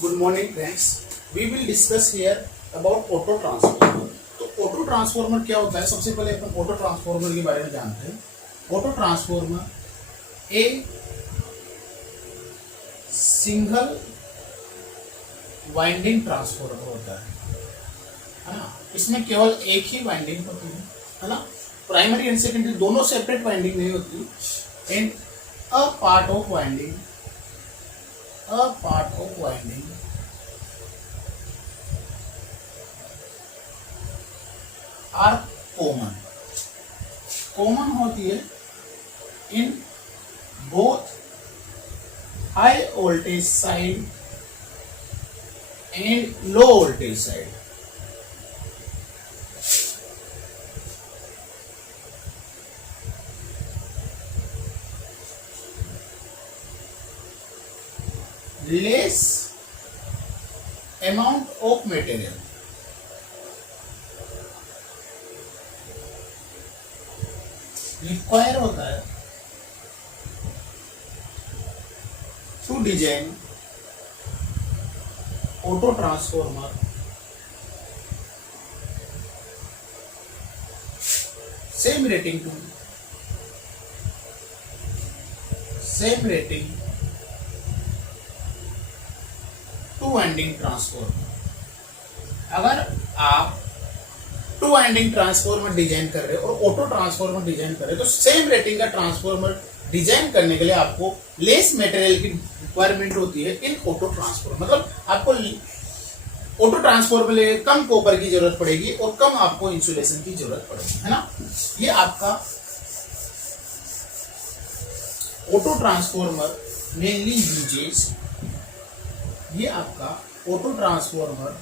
Good morning friends. We will discuss here about auto transformer. तो auto transformer क्या होता है? सबसे पहले अपन ऑटो ट्रांसफॉर्मर के बारे में जानते हैं. Auto transformer a single winding transformer होता है ना. इसमें केवल एक ही वाइंडिंग होती है ना. प्राइमरी एंड सेकेंडरी दोनों सेपरेट वाइंडिंग नहीं होती. And a part of winding are common होती है in both high voltage side and low voltage side. Less amount of material require होता है to design auto transformer same rating two winding transformer. अगर आप to winding transformer design कर रहे हो और ऑटो ट्रांसफॉर्मर डिजाइन कर रहे हो तो सेम रेटिंग का ट्रांसफॉर्मर डिजाइन करने के लिए आपको लेस मटेरियल की रिक्वायरमेंट होती है इन ऑटो ट्रांसफॉर्मर. मतलब आपको ऑटो ट्रांसफॉर्मर के लिए कम कॉपर की जरूरत पड़ेगी और कम आपको इंसुलेशन की जरूरत पड़ेगी, है ना. ये आपका ऑटो ट्रांसफॉर्मर मेनली यूजेज. ये आपका auto transformer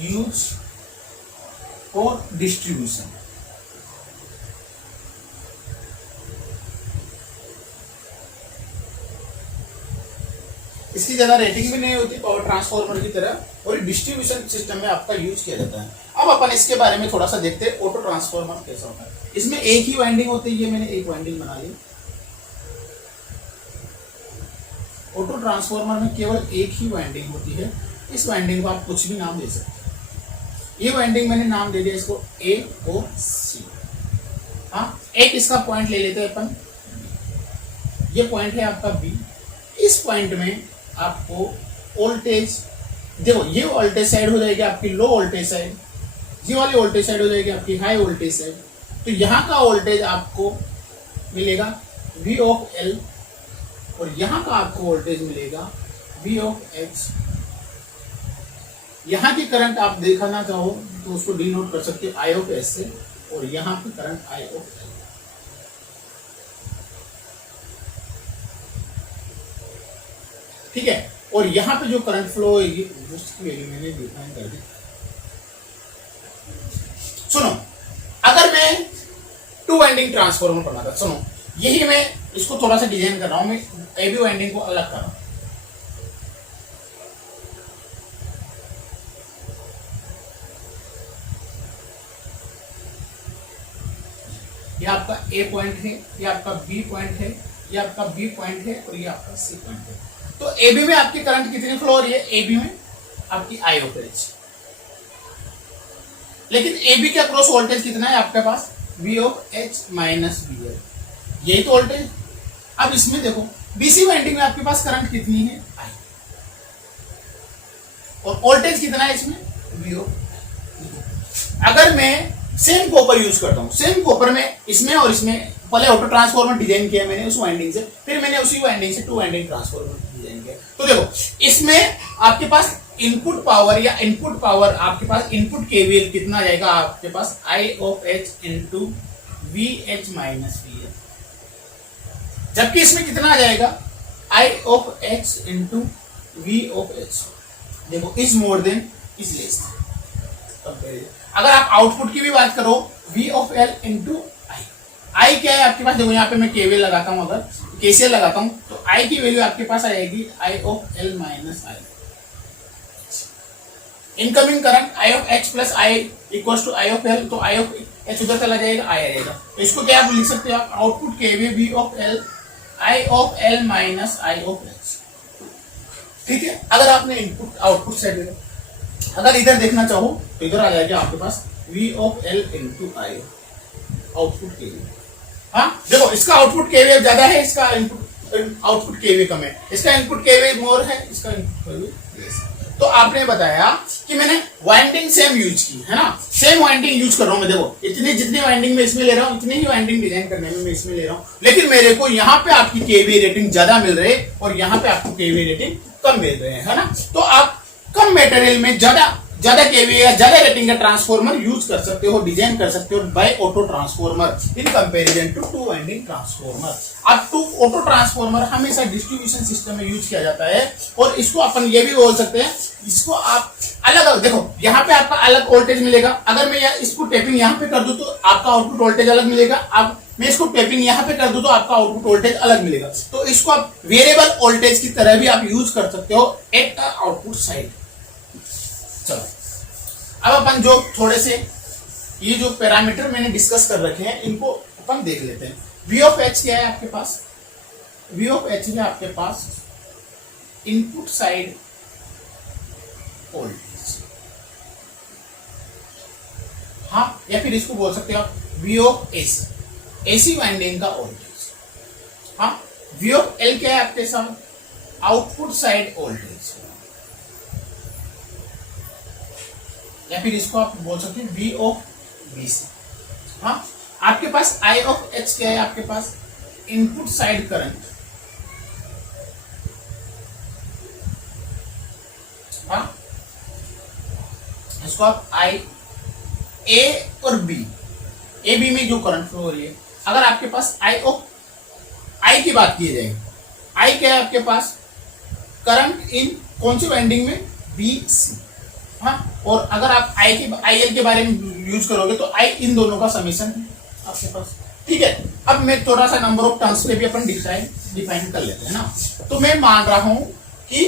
use for distribution. इसकी ज्यादा रेटिंग भी नहीं होती पावर ट्रांसफॉर्मर की तरह और डिस्ट्रीब्यूशन सिस्टम में आपका यूज किया जाता है. अब अपन इसके बारे में थोड़ा सा देखते हैं ऑटो ट्रांसफॉर्मर कैसा होता है. इसमें एक ही वाइंडिंग होती है. ये मैंने एक वाइंडिंग बना ली. ऑटो ट्रांसफॉर्मर में केवल एक ही वाइंडिंग होती है. इस वाइंडिंग को आप कुछ भी नाम दे सकते हैं. ये वाइंडिंग मैंने नाम दे दिया इसको ए और सी. हाँ, एक इसका पॉइंट ले लेते हैं अपन. ये पॉइंट है आपका बी. इस पॉइंट में आपको वोल्टेज देखो, ये वोल्टेज साइड हो जाएगी आपकी लो वोल्टेज साइड. ये वाली वोल्टेज साइड हो जाएगी आपकी हाई वोल्टेज साइड. तो यहाँ का वोल्टेज आपको मिलेगा V ऑफ L और यहाँ का आपको वोल्टेज मिलेगा V ऑफ H. यहाँ की करंट आप देखना चाहो तो उसको डिनोट कर सकते हो I ऑफ S से और यहाँ की करंट I ऑफ L. ठीक है. और यहाँ पे जो करंट फ्लो होगी उसकी वैल्यू मैंने डिफाइन कर दी. सुनो, अगर मैं टू वाइंडिंग ट्रांसफॉर्मर बनाता, सुनो यही मैं इसको थोड़ा सा डिजाइन कर रहा हूं. मैं एबी वाइंडिंग को अलग कर रहा हूं. ये आपका ए पॉइंट है, ये आपका बी पॉइंट है, ये आपका बी पॉइंट है और ये आपका सी पॉइंट है. तो एबी में आपकी करंट कितनी फ्लो हो रही है? एबी में आपकी आई ऑफ एच. लेकिन एबी के अक्रॉस वोल्टेज कितना है आपके पास? V of H minus V L. यही तो वोल्टेज. अब इसमें देखो बीसी वाइंडिंग में आपके पास करंट कितनी है? आई. और वोल्टेज कितना है इसमें? V of. अगर मैं सेम कॉपर यूज करता हूं, सेम कॉपर में इसमें और इसमें पहले ऑटो ट्रांसफॉर्मर डिजाइन किया मैंने उस वाइंडिंग से, फिर मैंने उसी वाइंडिंग से टू वाइंडिंग ट्रांसफॉर्मर डिजाइन किया. तो देखो इसमें आपके पास इनपुट पावर या इनपुट पावर आपके पास इनपुट केवीएल कितना जाएगा आपके पास? I of H into V H minus V L. जबकि इसमें कितना आ जाएगा? I of H into V of H. देखो is more than is less. अगर आप आउटपुट की भी बात करो V of L into I. I क्या है आपके पास? देखो यहाँ पे मैं केवीएल लगाता हूं, अगर केसीएल लगाता हूं तो आई की वैल्यू आपके पास आएगी I of L minus I. Incoming current I of H plus I equal to I of L, तो आई ऑफ एच उधर चला जाएगा, आई आ जाएगा। तो इसको क्या आप लिख सकते हो आप, output KV V of L I of L minus I of H. ठीक है, अगर आपने इनपुट आउटपुट साइड देखा, अगर इधर देखना चाहो तो इधर आ जाएगा आपके पास V of L into I output KV. हाँ देखो, इसका आउटपुट केवी ज्यादा है, इसका इनपुट आउटपुट केवी कम है, इसका इनपुट केवी मोर है, इसका इनपुट केवी लेस है। तो आपने बताया कि मैंने वाइंडिंग सेम यूज की है ना, सेम वाइंडिंग यूज कर रहा हूं मैं, देखो इतनी जितनी वाइंडिंग में इसमें ले रहा हूं उतनी ही वाइंडिंग डिजाइन करने में मैं इसमें ले रहा हूं, लेकिन मेरे को यहाँ पे आपकी केवी रेटिंग ज्यादा मिल रही है और यहाँ पे आपको केवी रेटिंग कम मिल रहे हैं, है ना। तो आप कम मटेरियल में ज्यादा केवी या ज्यादा रेटिंग का ट्रांसफॉर्मर यूज कर सकते हो, डिजाइन कर सकते हो by auto transformer in comparison to two winding transformer. अब टू ऑटो ट्रांसफॉर्मर हमेशा डिस्ट्रीब्यूशन सिस्टम में यूज किया जाता है, और इसको अपन ये भी बोल सकते हैं, इसको आप अलग देखो, यहाँ पे आपका अलग वोल्टेज मिलेगा, अगर मैं इसको टैपिंग यहाँ पे कर दूं तो आपका आउटपुट वोल्टेज अलग मिलेगा, अब मैं इसको टैपिंग यहाँ पे कर दूं तो आपका आउटपुट वोल्टेज अलग मिलेगा। तो इसको आप वेरिएबल वोल्टेज की तरह भी आप यूज कर सकते हो एट द आउटपुट साइड। चलो अब अपन जो थोड़े से ये जो पैरामीटर मैंने डिस्कस कर रखे हैं इनको अपन देख लेते हैं। वी ऑफ एच क्या है आपके पास, वी ऑफ एच है आपके पास इनपुट साइड वोल्टेज, हाँ, या फिर इसको बोल सकते हो आप V of AC, AC winding का वोल्टेज। हाँ, वी ऑफ एल क्या है आपके साथ आउटपुट साइड वोल्टेज, या फिर इसको आप बोल सकते हैं वी ऑफ बीसी। हाँ, आपके पास आई ऑफ एच क्या है आपके पास इनपुट साइड करंट, हाँ, इसको आप आई ए और बी, ए बी में जो करंट फ्लो हो रही है, अगर आपके पास आई ऑफ आई की बात की जाए, आई क्या है आपके पास करंट इन कौन सी वाइंडिंग में, बी सी। हाँ, और अगर आप आई एल के बारे में यूज करोगे तो आई इन दोनों का समीशन है आपके पास। ठीक है, अब मैं थोड़ा सा नंबर ऑफ टर्न्स पे भी अपन डिफाइन कर लेते हैं ना। तो मैं मान रहा हूं कि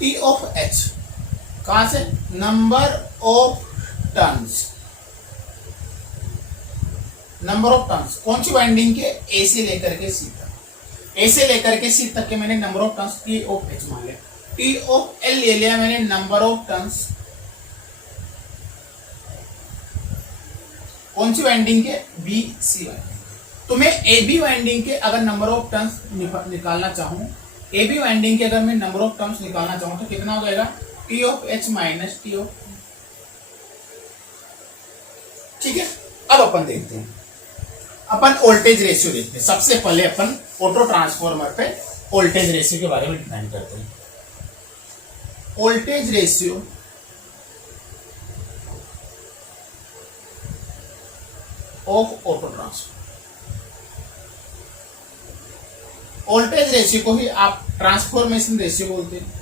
टी ऑफ एच कहां से, number of turns, number of turns कौन सी वाइंडिंग के, ए से लेकर के सी तक, ए से लेकर के सी तक के मैंने number of turns T of H मान लिया, टी ऑफ एल ले लिया मैंने नंबर ऑफ टर्न्स कौन सी वाइंडिंग के, बी सी वाइंडिंग। तो मैं ए बी वाइंडिंग के अगर नंबर ऑफ टर्न्स निकालना चाहूं, ए बी वाइंडिंग के अगर मैं नंबर ऑफ टर्न्स निकालना चाहूं तो कितना हो जाएगा, T of H minus T of. ठीक है, अब अपन देखते हैं, अपन वोल्टेज रेशियो देखते हैं। सबसे पहले अपन ऑटो ट्रांसफॉर्मर पे वोल्टेज रेशियो के बारे में डिफाइन करते हैं। Voltage ratio of auto transformer, voltage ratio को ही आप ट्रांसफॉर्मेशन रेशियो बोलते हैं।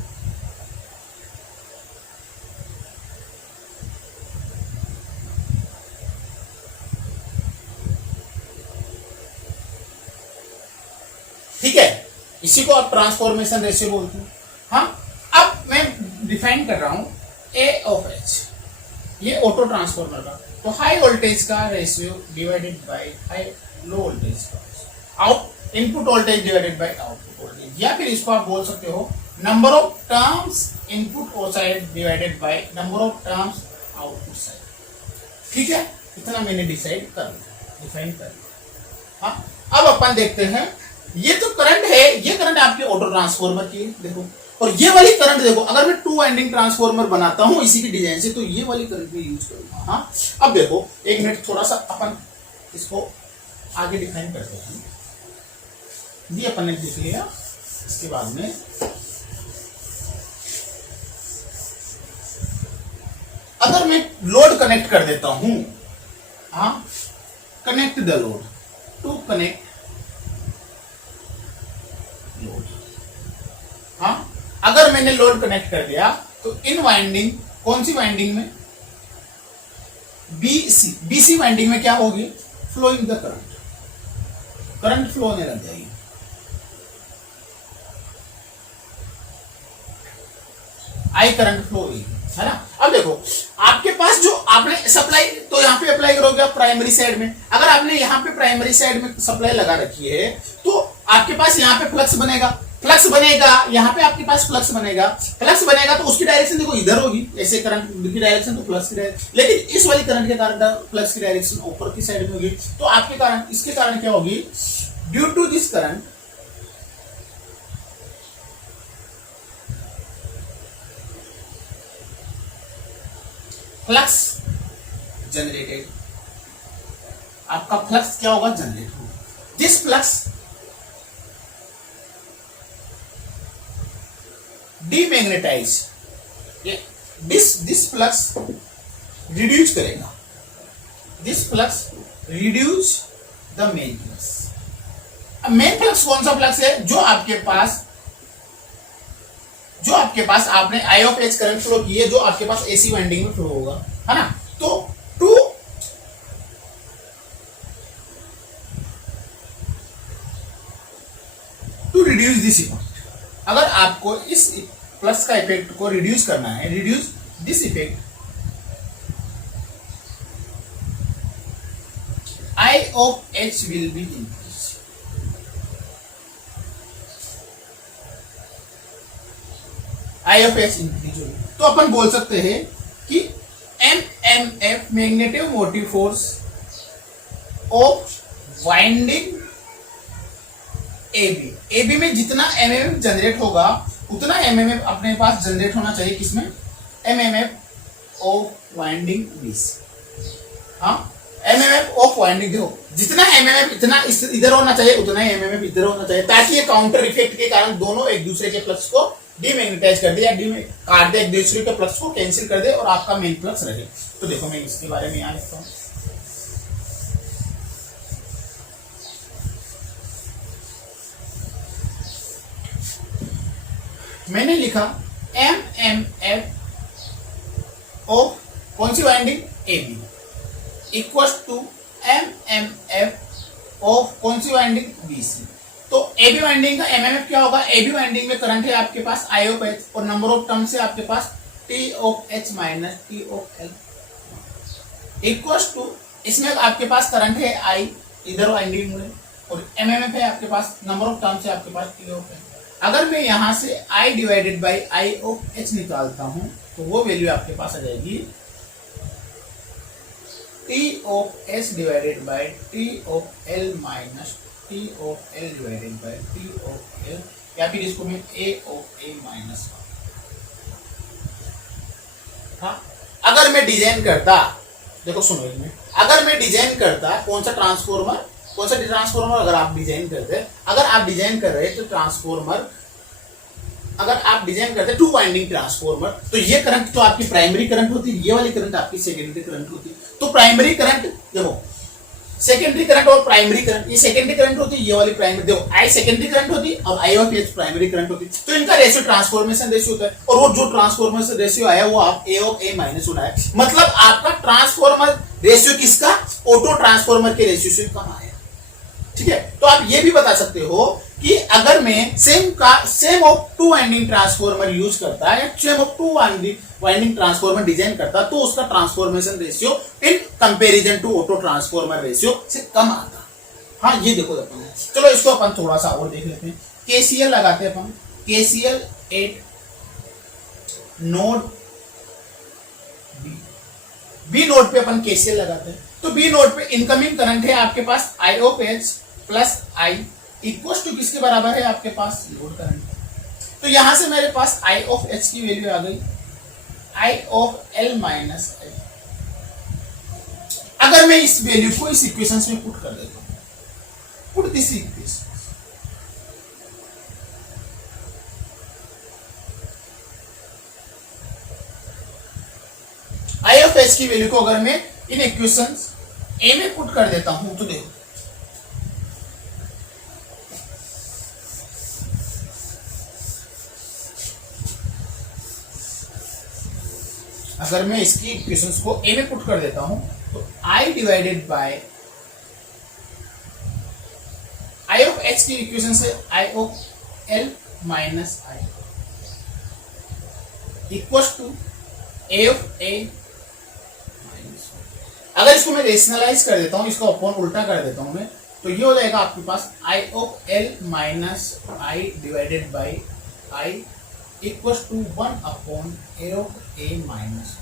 ठीक है, इसी को आप ट्रांसफॉर्मेशन रेशियो बोलते हैं। हाँ, अब मैं डिफाइन कर रहा हूं ए ऑफ एच, ये ऑटो ट्रांसफॉर्मर का, तो हाई वोल्टेज का ratio divided by high low voltage का, out input voltage divided by output voltage, या फिर इसको आप बोल सकते हो number of terms input side divided by number of terms output side. ठीक है, इतना मैंने डिफाइन कर दिया। हाँ, अब अपन देखते हैं, ये तो करंट है, ये करंट आपके ऑटो ट्रांसफॉर्मर की देखो, और ये वाली करंट देखो, अगर मैं टू वाइंडिंग ट्रांसफॉर्मर बनाता हूं इसी की डिजाइन से तो ये वाली करंट भी यूज करूंगा। हाँ, अब देखो एक मिनट, थोड़ा सा अपन इसको आगे डिफाइन करते हैं। ये अपन ने देख लिया, इसके बाद में अगर मैं लोड कनेक्ट कर देता हूं, हाँ, connect the load, to connect load. हाँ, अगर मैंने लोड कनेक्ट कर दिया तो इन वाइंडिंग, कौन सी वाइंडिंग में, बीसी, बीसी वाइंडिंग में क्या होगी, flowing the current, current flow होने लग जाएगी। आई करंट फ्लो होगी, है ना। अब देखो आपके पास जो आपने सप्लाई तो यहाँ पे अप्लाई करोगे आप प्राइमरी साइड में, अगर आपने यहाँ पे प्राइमरी साइड में सप्लाई लगा रखी है तो आपके पास यहाँ पे फ्लक्स बनेगा, फ्लक्स बनेगा, यहाँ पे आपके पास फ्लक्स बनेगा, फ्लक्स बनेगा तो उसकी डायरेक्शन देखो इधर होगी, ऐसे करंट की डायरेक्शन तो फ्लक्स की डायरेक्शन, लेकिन इस वाली करंट के कारण फ्लक्स की डायरेक्शन ऊपर की साइड में होगी, तो आपके कारण इसके कारण क्या होगी, due to this current flux generated, आपका फ्लक्स क्या होगा, जनरेट होगा, this flux demagnetise, this flux reduce करेगा, this flux reduce the main flux. अब मेन फ्लक्स कौन सा फ्लक्स है, जो आपके पास आपने I of H current flow की है, जो आपके पास एसी वाइंडिंग में फ्लो होगा, है ना। तो टू रिड्यूस दिस इफेक्ट, अगर आपको इस प्लस का इफेक्ट को रिड्यूस करना है, reduce this effect, I of H will be increase, I of H increase होगी, तो अपन बोल सकते हैं कि MMF magnetic motive force of winding AB, AB में जितना एमएमएफ जनरेट होगा उतना एमएमएफ अपने पास जनरेट होना चाहिए, किसमें, एमएमएफ ऑफ वाइंडिंग बीसी, हाँ एमएमएफ ऑफ वाइंडिंग, देखो जितना एमएमएफ इतना इधर होना चाहिए, उतना ही एमएमएफ इधर होना चाहिए, ताकि ये काउंटर इफेक्ट के कारण दोनों एक दूसरे के फ्लक्स को डीमैग्नेटाइज कर दे या काट दे, एक दूसरे के फ्लक्स को कैंसिल कर दे और आपका मेन फ्लक्स रहे। तो देखो मैं इसके बारे में यहाँ लिखता हूँ, मैंने लिखा एम एम एफ ऑफ कौन सी winding, A B, equal to M M F of कौन सी वाइंडिंग, बी सी। तो ए बी वाइंडिंग का एमएमएफ क्या होगा, ए बी वाइंडिंग में करंट है आपके पास आई ऑफ एच और नंबर ऑफ टर्म्स है आपके पास T of H minus T of L, equal to इसमें आपके पास करंट है आई इधर वाइंडिंग में और एमएमएफ है आपके पास, नंबर ऑफ टर्म्स है आपके पास टी ऑफ एल। अगर मैं यहां से I divided by I of H निकालता हूं तो वो वैल्यू आपके पास आ जाएगी T of H divided by T of L minus T of L divided by T of L, या फिर इसको मैं A ऑफ ए माइनस, हाँ अगर मैं डिजाइन करता, देखो सुनो इसमें, अगर मैं डिजाइन करता कौन सा ट्रांसफॉर्मर अगर आप डिजाइन करते, अगर आप डिजाइन कर रहे तो ट्रांसफॉर्मर, अगर आप डिजाइन करते टू वाइंडिंग ट्रांसफॉर्मर, तो ये करंट तो आपकी प्राइमरी करंट होती है, ये वाली करंट आपकी सेकेंडरी करंट होती है। तो प्राइमरी करंट देखो, सेकेंडरी करंट और प्राइमरी करंट, ये सेकेंडरी करंट होती है, ये वाली प्राइमरी, देखो आई सेकेंडरी करंट होती है और आई ऑफ एच प्राइमरी करंट होती है। तो इनका रेशियो ट्रांसफॉर्मेशन रेशियो होता है, और वो जो ट्रांसफॉर्मेशन रेशियो आया वो आप ए ऑफ ए माइनस होना है, मतलब आपका ट्रांसफॉर्मर रेशियो किसका, ऑटो ट्रांसफॉर्मर के रेशियो से कम आया, ठीक है। तो आप ये भी बता सकते हो कि अगर मैं same of two winding transformer use करता है, same of two winding transformer design करता, तो उसका transformation ratio in comparison to auto transformer ratio से कम आता। हाँ ये देखो अपन, चलो इसको अपन थोड़ा सा और देख लेते हैं। केसीएल लगाते हैं अपन, KCL at node B node पे अपन केसीएल लगाते हैं। तो बी नोड पे इनकमिंग करंट है आपके पास I of H plus I equal to किसके बराबर है आपके पास, लोड करंट। तो यहां से मेरे पास आई ऑफ एच की वैल्यू आ गई आई ऑफ एल माइनस आई। अगर मैं इस वैल्यू को इस इक्वेशन में पुट कर देता हूं, put this equation, I of H की वैल्यू को अगर मैं इन इक्वेशंस ए में पुट कर देता हूं तो देखो अगर मैं इसकी इक्वेशंस को ए में पुट कर देता हूं तो I divided by I of H की इक्वेशन से I of L minus I equal to A of A minus. अगर इसको मैं रेशनलाइज कर देता हूं, इसको अपॉन उल्टा कर देता हूं मैं, तो ये हो जाएगा आपके पास I of L minus I divided by I equal to 1 upon A of A minus.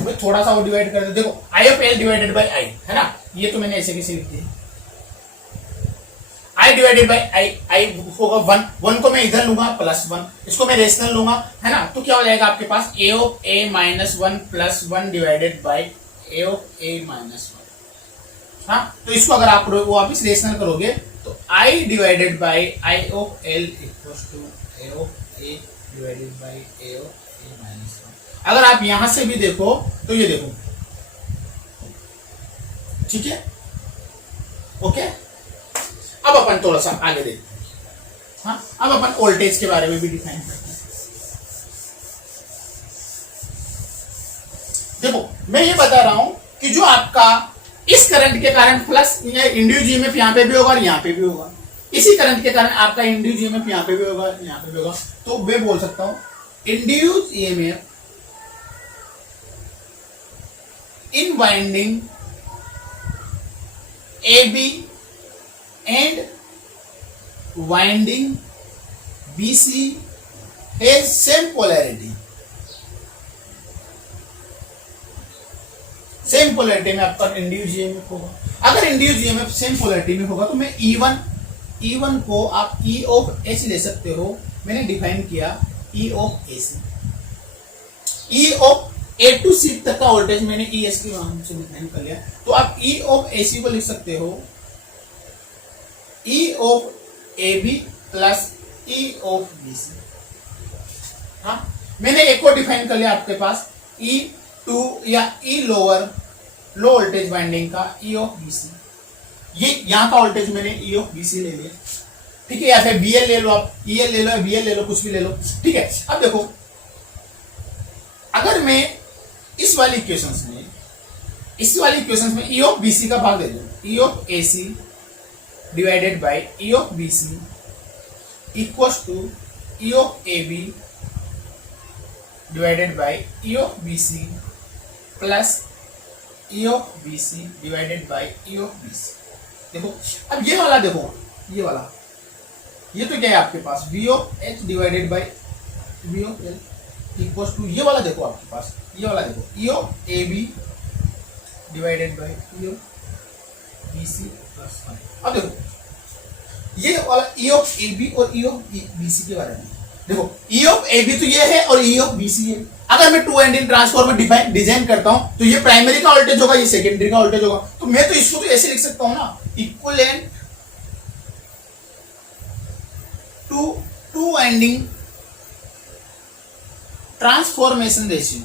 मैं थोड़ा सा और डिवाइड कर दे, देखो I of L divided by I है ना, ये तो मैंने ऐसे कैसे लिख दिया, आई डिवाइडेड बाई आई, आई होगा 1, 1 को मैं इधर लूंगा प्लस 1, इसको मैं रेशनल लूंगा है ना, तो क्या हो जाएगा आपके पास A of A minus 1 plus 1 divided by A of A minus 1। हाँ, तो इसको अगर आप वापिस रेशनल करोगे तो I divided by I of L equal to A of A divided by A of A minus 1। अगर आप यहां से भी देखो तो ये देखो, ठीक है, ओके। अब अपन थोड़ा सा आगे देखते हैं। हाँ, अब अपन वोल्टेज के बारे में भी डिफाइन करते हैं। देखो मैं ये बता रहा हूं कि जो आपका इस करंट के कारण फ्लक्स इंड्यूस ईएमएफ यहां पे भी होगा और यहां पे भी होगा, इसी करंट के कारण आपका इंड्यूस ईएमएफ यहां पे भी होगा, यहां पे भी होगा, तो मैं बोल सकता हूं induce EMF in winding AB and winding BC has same polarity। Same polarity में आपका इंड्यूस ईएमएफ होगा। अगर इंड्यूस ईएमएफ सेम पोलैरिटी में होगा तो मैं E1 को आप E ऑफ H ले सकते हो, मैंने डिफाइन किया E of AC। E of A to C तक का वोल्टेज मैंने ई एस के नाम से डिफाइन कर लिया, तो आप ई ऑफ ए सी को लिख सकते हो E of A B plus E of B C. हाँ, मैंने एक को डिफाइन कर लिया आपके पास ई टू या ई लोअर लो वोल्टेज वाइंडिंग का ई ऑफ बी सी। ये यहां का वोल्टेज मैंने ई ऑफ बी सी ले लिया, ठीक है, या फिर बी एल ले लो, आप ई एल ले लो, बी एल ले लो, कुछ भी ले लो, ठीक है। अब देखो अगर मैं इस वाली इक्वेशंस में ई ऑफ बी सी का भाग दे दूं, E of A C divided by E of B C equal to E of A B divided by E of B C plus E of B C divided by E of B C. देखो अब ये वाला देखो, ये वाला, ये तो क्या है आपके पास V of H divided by V of L equal to ये वाला देखो आपके पास, ये वाला देखो E of A B divided by E of B C plus 1। अब देखो ये वाला ई ऑफ ए बी और ई ऑफ बी सी के बारे में देखो, ई ऑफ ए बी तो ये है और ई ऑफ बी सी है। अगर मैं टू एंडिंग ट्रांसफॉर्मर डिजाइन करता हूं तो ये प्राइमरी का वोल्टेज होगा, ये सेकेंडरी का वोल्टेज होगा, तो मैं तो इसको तो ऐसे लिख सकता हूं ना, equivalent two winding transformation ratio.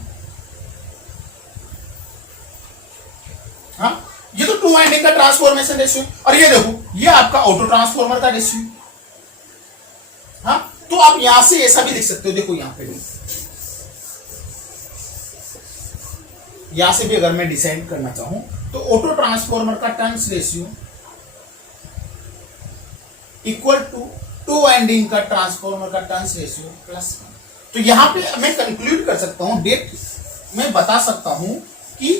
हाँ, ये तो टू वाइंडिंग का ट्रांसफॉर्मेशन रेशियो, और ये देखो ये आपका ऑटो ट्रांसफॉर्मर का रेशियो। हाँ, तो आप यहां से ऐसा भी लिख सकते हो, देखो यहां पे भी, यहां से भी अगर मैं डिसाइड करना चाहूं तो ऑटो ट्रांसफॉर्मर का turns ratio equal to two winding का ट्रांसफॉर्मर का टर्न्स रेशियो प्लस 1। तो यहां पे मैं कंक्लूड कर सकता हूं, डेट मैं बता सकता हूं कि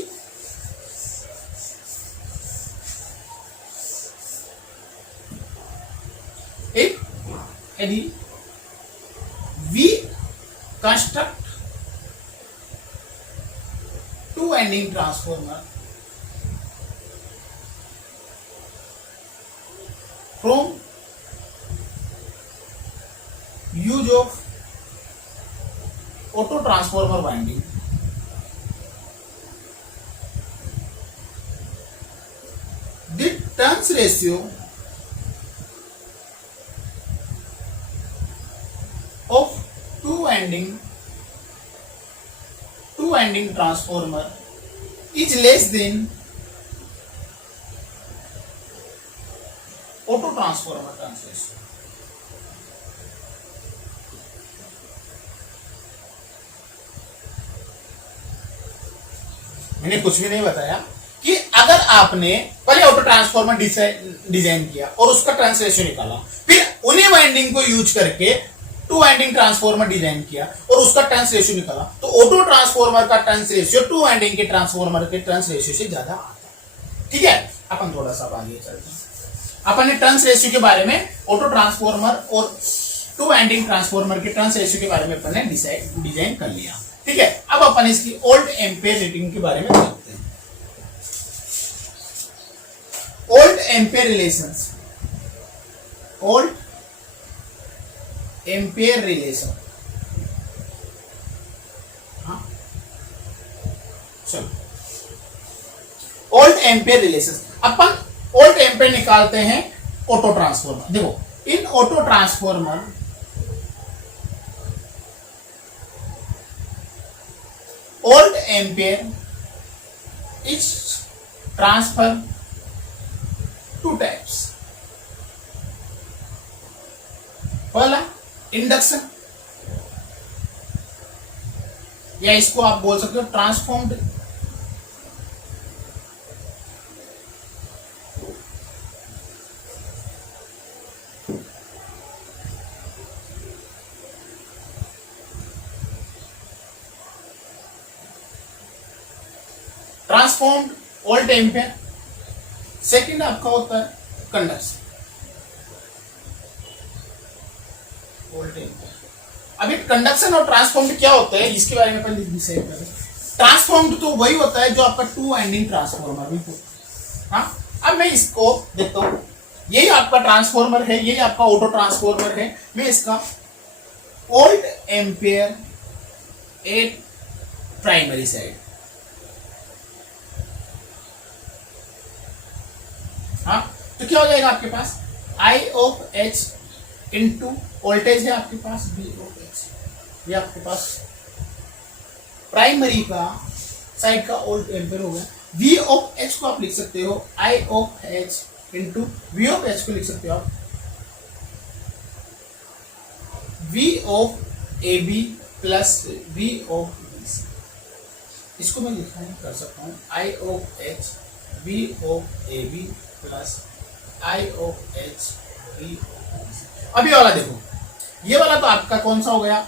एक यदि we construct two winding transformer from use of auto transformer winding, the turns ratio of two ending transformer is less than auto transformer turns ratio। मैंने कुछ भी नहीं बताया कि अगर आपने पहले ऑटो ट्रांसफॉर्मर डिजाइन किया और उसका टर्न्स रेशियो निकाला, फिर उन्हीं वाइंडिंग को यूज करके टू वाइंडिंग ट्रांसफॉर्मर डिजाइन किया और उसका टर्न्स रेशियो निकाला, तो ऑटो ट्रांसफॉर्मर का टर्न्स रेशियो टू वाइंडिंग के ट्रांसफॉर्मर के टर्न्स रेशियो से ज्यादा आता है। ठीक है, अपन थोड़ा सा आगे चलते हैं। अपन ने टर्न्स रेशियो के बारे में, ऑटो ट्रांसफॉर्मर और टू वाइंडिंग ट्रांसफॉर्मर के टर्न्स रेशियो के बारे में अपन ने डिजाइन कर लिया। ठीक है, अब अपन इसकी ओल्ड एम्पेयर रेटिंग के बारे में देखते हैं। Old ampere relations, old ampere relation, हाँ चलो, ओल्ड एम्पेयर रिलेशन। अपन ओल्ड एम्पेयर निकालते हैं ऑटो ट्रांसफॉर्मर। देखो, in auto transformer old ampere is transfer two types. पहला इंडक्शन, या इसको आप बोल सकते हो transformed. Transformed old ampere. Second आपका होता है कंडक्शन, ओल्ड एम्पेयर। अभी कंडक्शन और ट्रांसफॉर्म्ड क्या होता है इसके बारे में पहले डिसाइड करें। ट्रांसफॉर्म्ड तो वही होता है जो आपका टू वाइंडिंग ट्रांसफॉर्मर भी होता है। हाँ, अब मैं इसको देखता हूं, यही आपका ट्रांसफॉर्मर है, यही आपका ऑटो ट्रांसफॉर्मर है। मैं इसका old ampere eight primary side, हाँ, तो क्या हो जाएगा आपके पास I of H into voltage है आपके पास बी ऑफ एच। ये आपके पास प्राइमरी का साइड का ओल्ड एम्पेयर हो गया। वी ऑफ एच को आप लिख सकते हो I of H into V of H को लिख सकते हो आप V of A B plus V of B C. इसको मैं लिखा कर सकता हूँ I of H V of A B plus I of H V of B C. अब ये वाला देखो, ये वाला तो आपका कौन सा हो गया,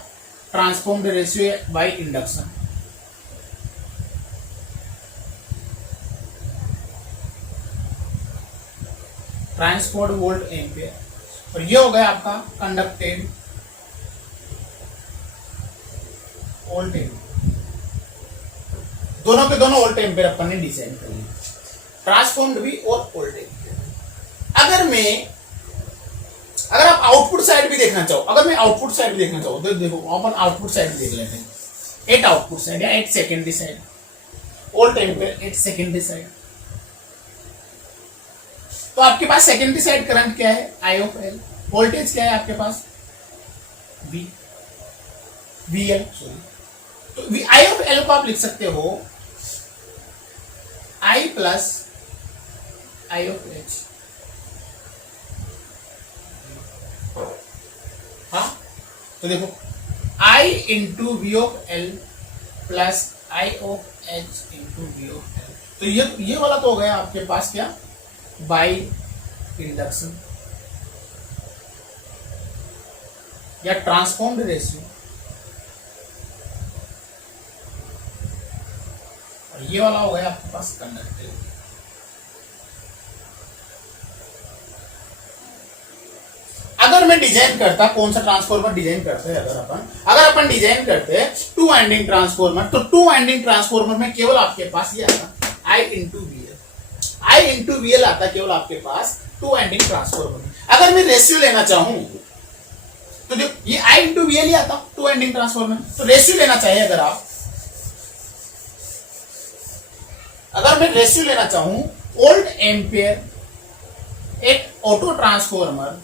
transformed ratio by induction. Transformed volt ampere, और ये हो गया आपका कंडक्टेड वोल्ट एम्पियर। दोनों के दोनों वोल्ट एम्पियर अपन ने डिजाइन कर लिया, ट्रांसफॉर्म्ड भी और वोल्ट एम्पियर। अगर आप आउटपुट साइड भी देखना चाहो, अगर मैं आउटपुट साइड भी देखना चाहो तो देखो अपन आउटपुट साइड देख लेते हैं। 8 आउटपुट साइड या 8 secondary side, volt ampere 8 secondary side. तो आपके पास सेकेंडरी साइड करंट क्या है आई ऑफ एल, वोल्टेज क्या है आपके पास वी वी एल, सॉरी। तो आई ऑफ एल को आप लिख सकते हो I plus I of H. हाँ, तो देखो I into V of L plus I of H into V of L. तो ये वाला तो हो गया आपके पास क्या बाय इंडक्शन या ट्रांसफॉर्म्ड रेशियो, और ये वाला हो गया आपके पास कंडक्टिव। अगर मैं डिजाइन करता, कौन सा ट्रांसफॉर्मर डिजाइन करते हैं, अगर अपन डिजाइन करते हैं टू वाइंडिंग ट्रांसफॉर्मर, तो टू वाइंडिंग ट्रांसफॉर्मर में केवल आपके पास ये आता आई इंटू वी एल, आई इंटू वी एल आता केवल आपके पास टू वाइंडिंग ट्रांसफॉर्मर में। अगर मैं रेशियो लेना चाहूं तो जो ये आई इंटू वी एल ही आता टू वाइंडिंग ट्रांसफॉर्मर में। तो रेशियो लेना चाहिए, अगर मैं रेशियो लेना चाहूं ओल्ड एम्पेयर एक auto transformer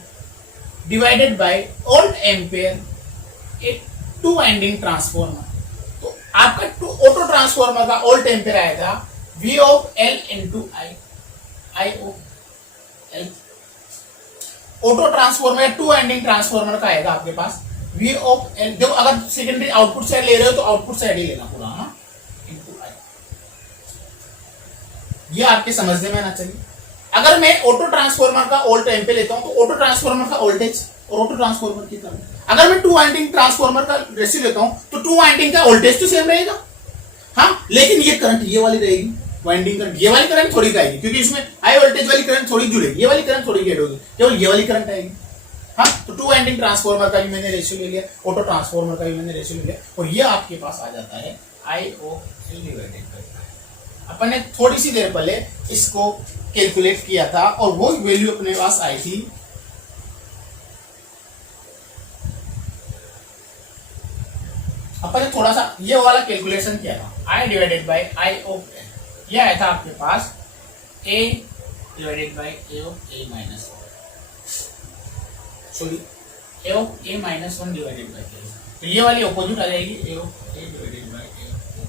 divided by volt ampere एक टू वाइंडिंग ट्रांसफॉर्मर, तो आपका ऑटो ट्रांसफॉर्मर का ओल्ड एम्पेयर आएगा V of L into I, I of L. Auto transformer two winding transformer का आएगा आपके पास वी ऑफ एल। देखो अगर सेकेंडरी आउटपुट साइड ले रहे हो तो आउटपुट साइड ही लेना पूरा, हाँ, इंटू आई। ये आपके समझने में आना चाहिए। अगर मैं ऑटो ट्रांसफॉर्मर का ओल्ट एम्पे लेता हूं तो ऑटो ट्रांसफॉर्मर का वोल्टेज और ऑटो ट्रांसफॉर्मर की करंट, अगर मैं टू वाइंडिंग ट्रांसफॉर्मर का रेशियो लेता हूं तो टू वाइंडिंग का वोल्टेज तो सेम रहेगा, हाँ, लेकिन ये करंट ये वाली रहेगी, वाइंडिंग करंट ये वाली करंट थोड़ी का आएगी, क्योंकि इसमें हाई वोल्टेज वाली करंट थोड़ी जुड़ेगी, ये वाली करंट थोड़ी ऐड होगी, केवल ये वाली करंट आएगी। हाँ, तो टू वाइंडिंग ट्रांसफॉर्मर का भी मैंने रेशियो ले लिया, ऑटो ट्रांसफॉर्मर का भी मैंने रेशियो ले लिया, और ये आपके पास आ जाता है IO3 डिवाइडेड बाय। अपन ने थोड़ी सी देर पहले इसको कैलकुलेट किया था और वो वैल्यू अपने पास आई थी अपन ने थोड़ा सा ये वाला कैलकुलेशन किया था, I डिवाइडेड बाय IO, ये आया था आपके पास A divided by A of A minus, sorry A of A minus 1 divided by A, तो ये वाली ऑपोजिट आ जाएगी A of A divided by A of A।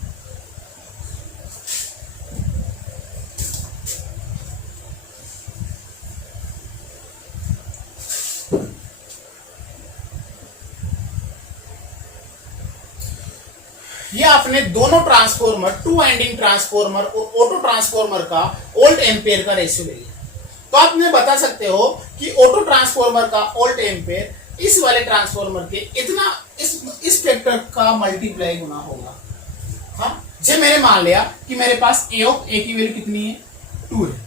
ये आपने दोनों ट्रांसफॉर्मर, टू वाइंडिंग ट्रांसफॉर्मर और ऑटो ट्रांसफॉर्मर का वोल्ट एम्पेयर का रेशियो ले लिया, तो आप मुझे बता सकते हो कि ऑटो ट्रांसफॉर्मर का वोल्ट एम्पेयर इस वाले ट्रांसफॉर्मर के इतना इस फैक्टर का मल्टीप्लाई गुना होगा। हाँ, जब मैंने मान लिया कि मेरे पास A ऑफ A की वैल्यू कितनी है, 2 है,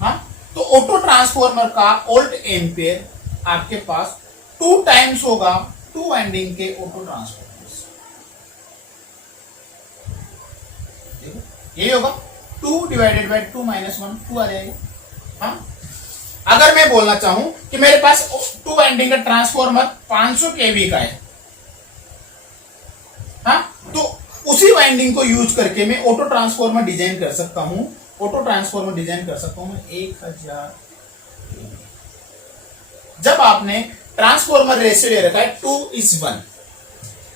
हाँ, तो ऑटो ट्रांसफॉर्मर का वोल्ट एम्पेयर आपके पास 2 टाइम्स होगा टू वाइंडिंग के ऑटो ट्रांसफॉर्मर, यही होगा 2 डिवाइडेड बाय 2 माइनस 1, 2 आ जाएगा। हाँ, अगर मैं बोलना चाहूं कि मेरे पास टू वाइंडिंग का ट्रांसफॉर्मर 500 केवी का है, हाँ, तो उसी वाइंडिंग को यूज करके मैं ऑटो ट्रांसफॉर्मर डिजाइन कर सकता हूं, ऑटो ट्रांसफॉर्मर डिजाइन कर सकता हूं मैं 1000। जब आपने ट्रांसफॉर्मर रेशियो ले रखा है 2:1,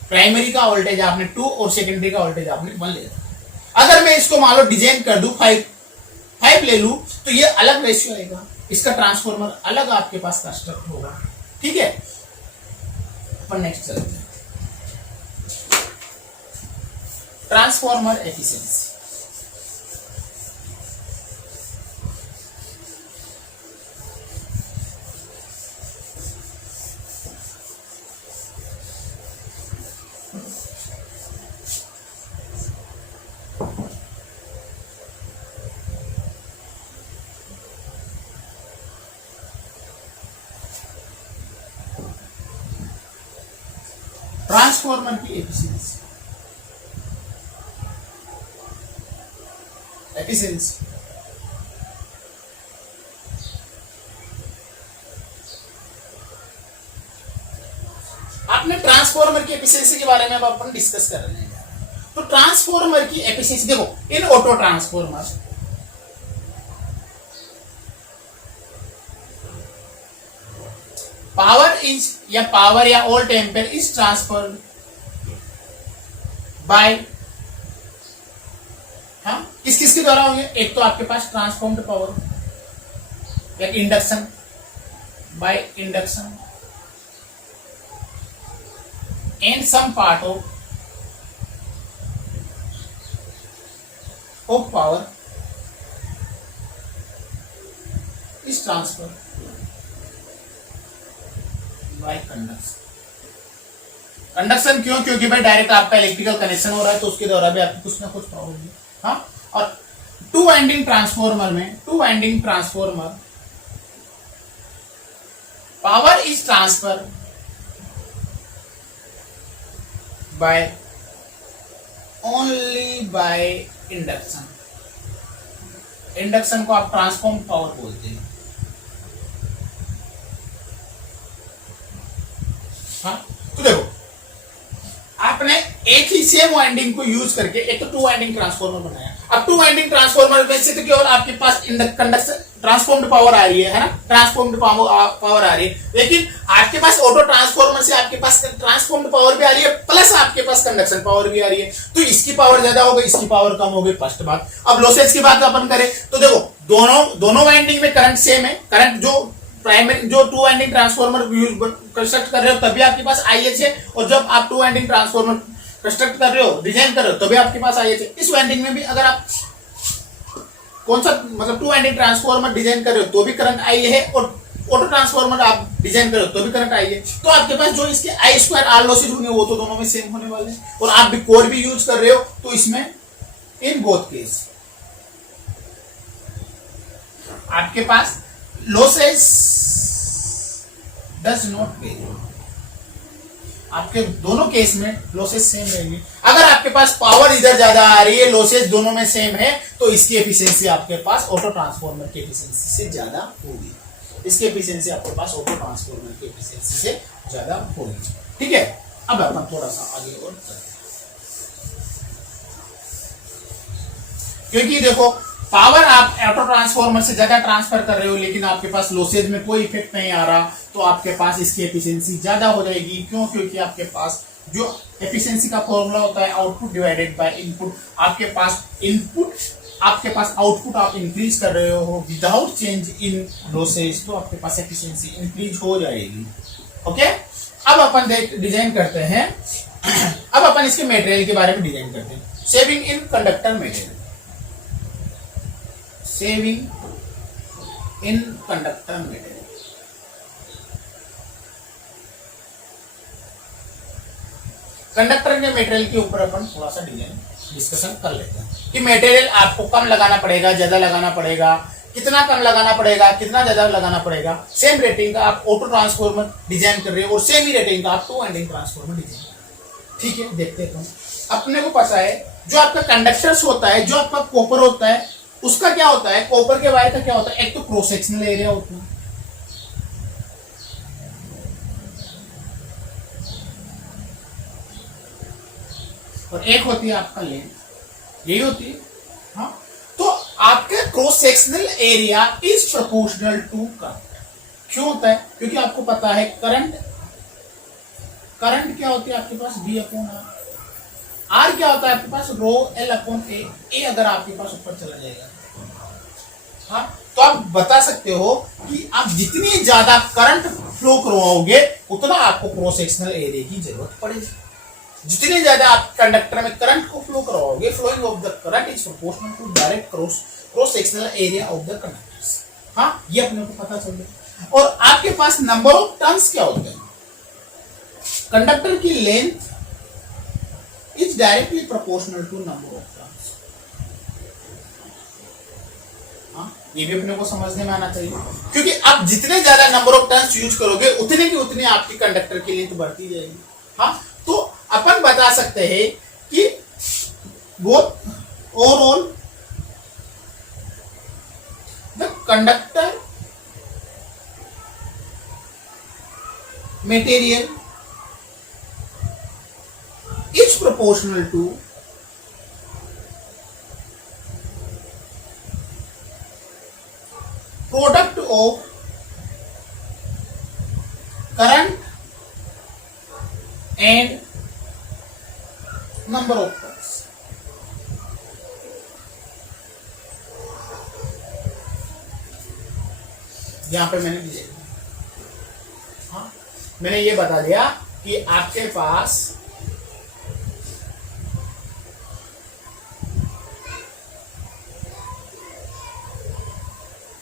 प्राइमरी का वोल्टेज आपने 2 और सेकेंडरी का वोल्टेज आपने 1 ले रखा, अगर मैं इसको मान लो डिजाइन कर दूं 5 ले लूं तो ये अलग रेशियो आएगा, इसका ट्रांसफॉर्मर अलग आपके पास कंस्ट्रक्ट होगा। ठीक है, अपन नेक्स्ट चलते हैं, ट्रांसफॉर्मर एफिशिएंसी। ट्रांसफॉर्मर की एफिशिएंसी, आपने ट्रांसफॉर्मर की एफिशिएंसी के बारे में अब अपन डिस्कस कर रहे हैं। तो ट्रांसफॉर्मर की एफिशिएंसी देखो, इन ऑटो ट्रांसफॉर्मर पावर या volt ampere is transferred by, हाँ, किसके द्वारा होंगे, एक तो आपके पास ट्रांसफॉर्म्ड पावर या induction, by induction and some part of power is transferred by conduction. Conduction क्यों, क्योंकि भाई डायरेक्ट आपका इलेक्ट्रिकल कनेक्शन हो रहा है तो उसके द्वारा भी आपकी कुछ ना कुछ पावर होगी। हाँ, और टू वाइंडिंग ट्रांसफॉर्मर में, to winding transformer power is transfer by only by induction. Induction को आप ट्रांसफॉर्म पावर बोलते हैं। हाँ, तो देखो आपने एक ही सेम वाइंडिंग को यूज करके एक तो टू वाइंडिंग ट्रांसफॉर्मर बनाया। अब टू वाइंडिंग ट्रांसफॉर्मर में से तो केवल आपके पास कंडक्शन ट्रांसफॉर्म्ड पावर आ रही है ना, ट्रांसफॉर्म्ड पावर आ रही है, लेकिन आपके पास ऑटो ट्रांसफॉर्मर से आपके पास ट्रांसफॉर्म्ड पावर भी आ रही है प्लस आपके पास कंडक्शन पावर भी आ रही है, तो इसकी पावर ज्यादा हो गई, इसकी पावर कम हो गई, फर्स्ट बात। अब लॉसेज की बात अपन करें तो देखो दोनों वाइंडिंग में करंट सेम है, करंट जो प्राइमरी जो टू वाइंडिंग ट्रांसफॉर्मर कंस्ट्रक्ट कर रहे हो तभी आपके पास IH है, और जब आप टू वाइंडिंग ट्रांसफॉर्मर कंस्ट्रक्ट कर रहे हो, डिजाइन कर रहे हो, तभी आपके पास IH है। इस वाइंडिंग में भी अगर आप कौन सा मतलब टू वाइंडिंग ट्रांसफार्मर डिजाइन कर रहे हो तो भी करंट आई है, और ऑटो ट्रांसफार्मर आप डिजाइन कर रहे हो तो भी करंट आई है, तो आपके पास जो इसके आई स्क्वायर आर लॉसेज होंगे वो तो दोनों में सेम होने वाले हैं। और आप भी कोर भी यूज कर रहे हो तो इसमें इन बोथ केस आपके पास लॉसेस डज नॉट वेरी, आपके दोनों केस में लॉसेस सेम रहेंगे। अगर आपके पास पावर इधर ज्यादा आ रही है, लॉसेस दोनों में सेम है, तो इसकी एफिशिएंसी आपके पास ऑटो ट्रांसफार्मर की एफिशिएंसी से ज्यादा होगी। इसकी एफिशिएंसी आपके पास ऑटो ट्रांसफार्मर की एफिशिएंसी से ज्यादा होगी। ठीक है, अब अपन थोड़ा सा आगे और चलते हैं, क्योंकि देखो पावर आप ऑटो ट्रांसफार्मर से ज्यादा ट्रांसफर कर रहे हो लेकिन आपके पास लॉसेज में कोई इफेक्ट नहीं आ रहा, तो आपके पास इसकी एफिशिएंसी ज्यादा हो जाएगी। क्यों? क्योंकि आपके पास जो एफिशिएंसी का फॉर्मूला होता है आउटपुट डिवाइडेड बाय इनपुट, आपके पास इनपुट आपके पास आउटपुट आप इंक्रीज कर रहे हो विदाउट चेंज इन लॉसेज, तो आपके पास एफिशिएंसी इंक्रीज हो जाएगी। ओके, अब अपन डिजाइन करते हैं अब अपन इसके मटेरियल के बारे में डिजाइन करते हैं। Saving in conductor material, saving in conductor material. Conductor के मटेरियल के ऊपर अपन थोड़ा सा डिस्कशन कर लेते हैं कि मटेरियल आपको कम लगाना पड़ेगा, ज्यादा लगाना पड़ेगा, कितना कम लगाना पड़ेगा, कितना ज्यादा लगाना पड़ेगा। सेम रेटिंग का आप ऑटो ट्रांसफार्मर डिजाइन कर रहे हो और सेम ही रेटिंग का आप टू वाइंडिंग ट्रांसफार्मर डिजाइन कर रहे हो। ठीक है, देखते हैं। अपने को पता है जो आपका कंडक्टर्स होता है, जो आपका कॉपर होता है, उसका क्या होता है, कॉपर के वायर का क्या होता है, एक तो क्रॉस सेक्शनल एरिया होता है, और एक होती है आपका लेंथ, यही होती है। हाँ, तो आपके cross sectional area is proportional to current. क्यों होता है? क्योंकि आपको पता है करंट क्या होती है आपके पास बी अपॉन आर, आर क्या होता है आपके पास रो एल अपॉन ए अगर आपके पास ऊपर चला जाएगा। हाँ, तो आप बता सकते हो कि आप जितनी ज्यादा करंट फ्लो करवाओगे उतना आपको क्रॉस सेक्शनल एरिया की जरूरत पड़ेगी। जितने ज्यादा आप कंडक्टर में करंट को फ्लो करवाओगे, flowing of the current is proportional to direct cross sectional area of the conductors. हाँ, ये अपने को पता चल गया। और आपके पास नंबर ऑफ टर्न्स क्या होते हैं, कंडक्टर की length is directly proportional to number of turns. हाँ, ये भी अपने को समझने में आना चाहिए, क्योंकि आप जितने ज्यादा नंबर ऑफ टर्न्स यूज करोगे उतने की उतनी आपकी कंडक्टर की लेंथ बढ़ती जाएगी। हाँ, तो अपन बता सकते हैं कि both overall the conductor material is proportional to product of current and number of turns. यहां पे मैंने ये बता दिया कि आपके पास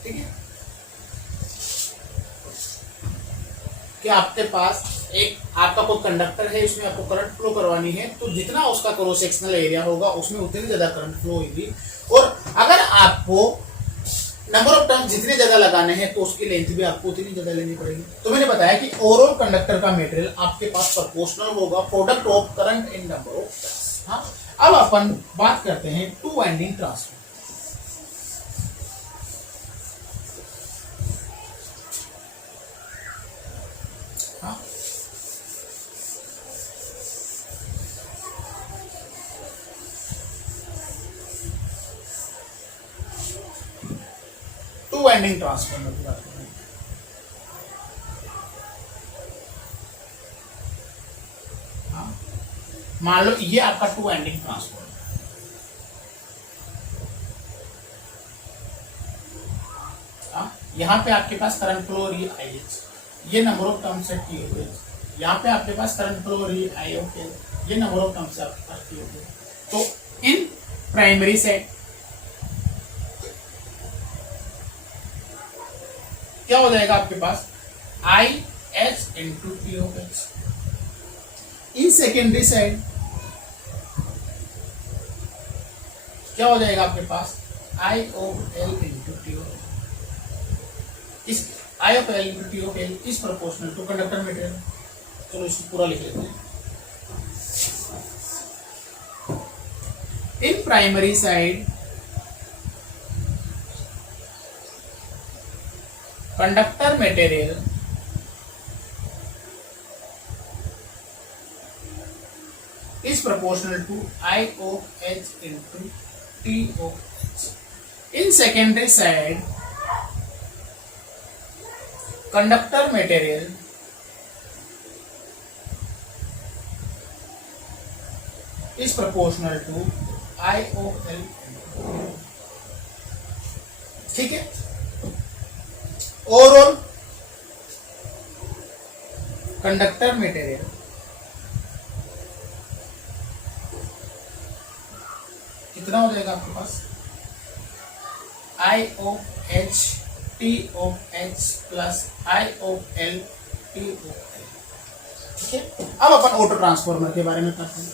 ठीक है कि आपके पास एक आपका कोई कंडक्टर है, इसमें आपको करंट फ्लो करवानी है, तो जितना उसका क्रॉस सेक्शनल एरिया होगा उसमें उतनी ज्यादा करंट फ्लो होगी। और अगर आपको नंबर ऑफ टर्न्स जितने ज्यादा लगाने हैं तो उसकी लेंथ भी आपको उतनी ज्यादा लेनी पड़ेगी। तो मैंने बताया कि ओवरऑल कंडक्टर का मटेरियल आपके पास प्रोपोर्शनल होगा product of current and number of turns. हाँ, अब अपन बात करते हैं two winding transformer. Two winding transformer की बात करें, मान लो ये आपका टू वाइंडिंग ट्रांसफार्मर, यहाँ पे आपके पास करंट फ्लो हो रही है IH, ये नंबर ऑफ टर्म्स है TOH, यहाँ पे आपके पास करंट फ्लो हो रही है IOH, ये नंबर ऑफ टर्म्स है आपके पास TOH। तो इन प्राइमरी साइड क्या हो जाएगा आपके पास I H into T of H. In secondary side क्या हो जाएगा आपके पास I of L into T of L. इस I of L into T of L is proportional to conductor material. चलो इसको पूरा लिख लेते हैं। In primary side conductor material is proportional to I of H into T of H. In secondary side, conductor material is proportional to I of L into T. ठीक है। Overall conductor material कितना हो जाएगा आपके पास I of H T of H plus I of L T of L. ठीक है। अब अपन ऑटो ट्रांसफॉर्मर के बारे में करते हैं।